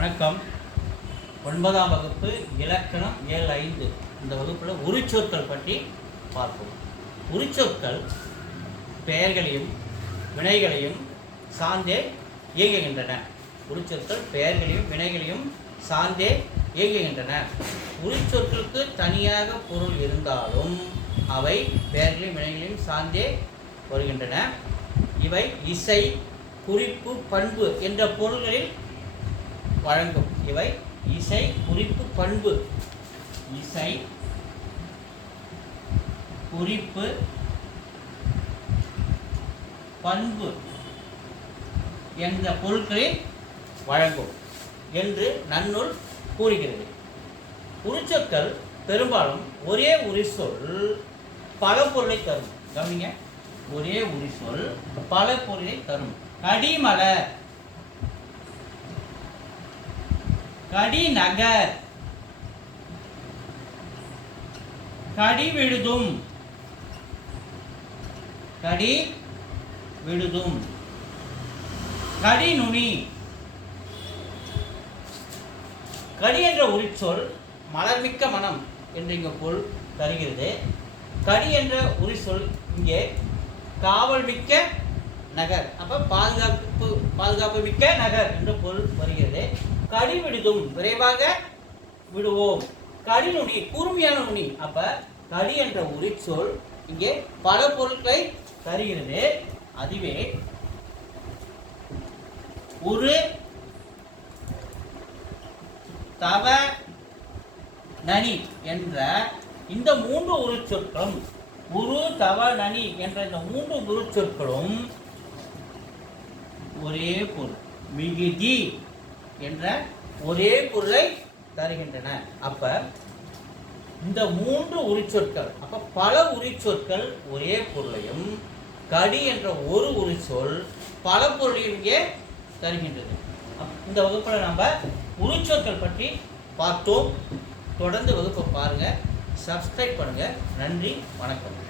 வணக்கம். ஒன்பதாம் வகுப்பு இலக்கணம் ஏழு ஐந்து. இந்த வகுப்பில் உரிச்சொற்கள் பற்றி பார்ப்போம். உரிச்சொற்கள் பெயர்களையும் வினைகளையும் சார்ந்தே இயங்குகின்றன. உரிச்சொற்கள் பெயர்களையும் வினைகளையும் சார்ந்தே இயங்குகின்றன. உரிச்சொற்களுக்கு தனியாக பொருள் இருந்தாலும் அவை பெயர்களையும் வினைகளையும் சார்ந்தே வருகின்றன. இவை இசை குறிப்பு பண்பு என்ற பொருள்களில் வழங்கும். இவை இசை குறிப்பு பண்பு. இசை குறிப்பு பண்பு என்ற பொருட்களில் வழங்கும் என்று நன்னூல் கூறுகிறது. உரிச்சொற்கள் பெரும்பாலும் ஒரே உரிசொல் பல பொருளை தரும். கவனிங்க. ஒரே உரிசொல் பல பொருளை தரும். கடிமலை கடிநகர். கடி விழுதும் கடி விழுதும் கடிநுனி. கடி என்ற உரிச்சொல் மலர்மிக்க மனம் என்று இங்கே பொருள் தருகிறது. கடி என்ற உரிச்சொல் இங்கே காவல் மிக்க நகர். அப்போ பாதுகாப்பு பாதுகாப்பு மிக்க நகர் என்ற பொருள் வருகிறது. கடி விடுதும் விரைவாக விடுவோம். கடி நுனி கூர்மையான நுனி. அப்ப கடி என்ற உரிச்சொல் இங்கே பல பொருட்களை தருகிறது. அதுவே ஒரு தவ நனி என்ற இந்த மூன்று உருச்சொற்களும் உரு தவ நனி என்ற இந்த மூன்று உருச்சொற்களும் ஒரே பொருள். மிகுதி என்ற ஒரே பொருளை தருகின்றன. அப்ப இந்த மூன்று உரிச்சொற்கள் அப்ப பல உரிச்சொற்கள் ஒரே பொருளையும் கடி என்ற ஒரு உரிச்சொல் பல பொருளையும் இங்கே தருகின்றது. இந்த வகுப்பில் நம்ம உரிச்சொற்கள் பற்றி பார்த்தோம். தொடர்ந்து வகுப்பை பாருங்க. சப்ஸ்கிரைப் பண்ணுங்க. நன்றி வணக்கம்.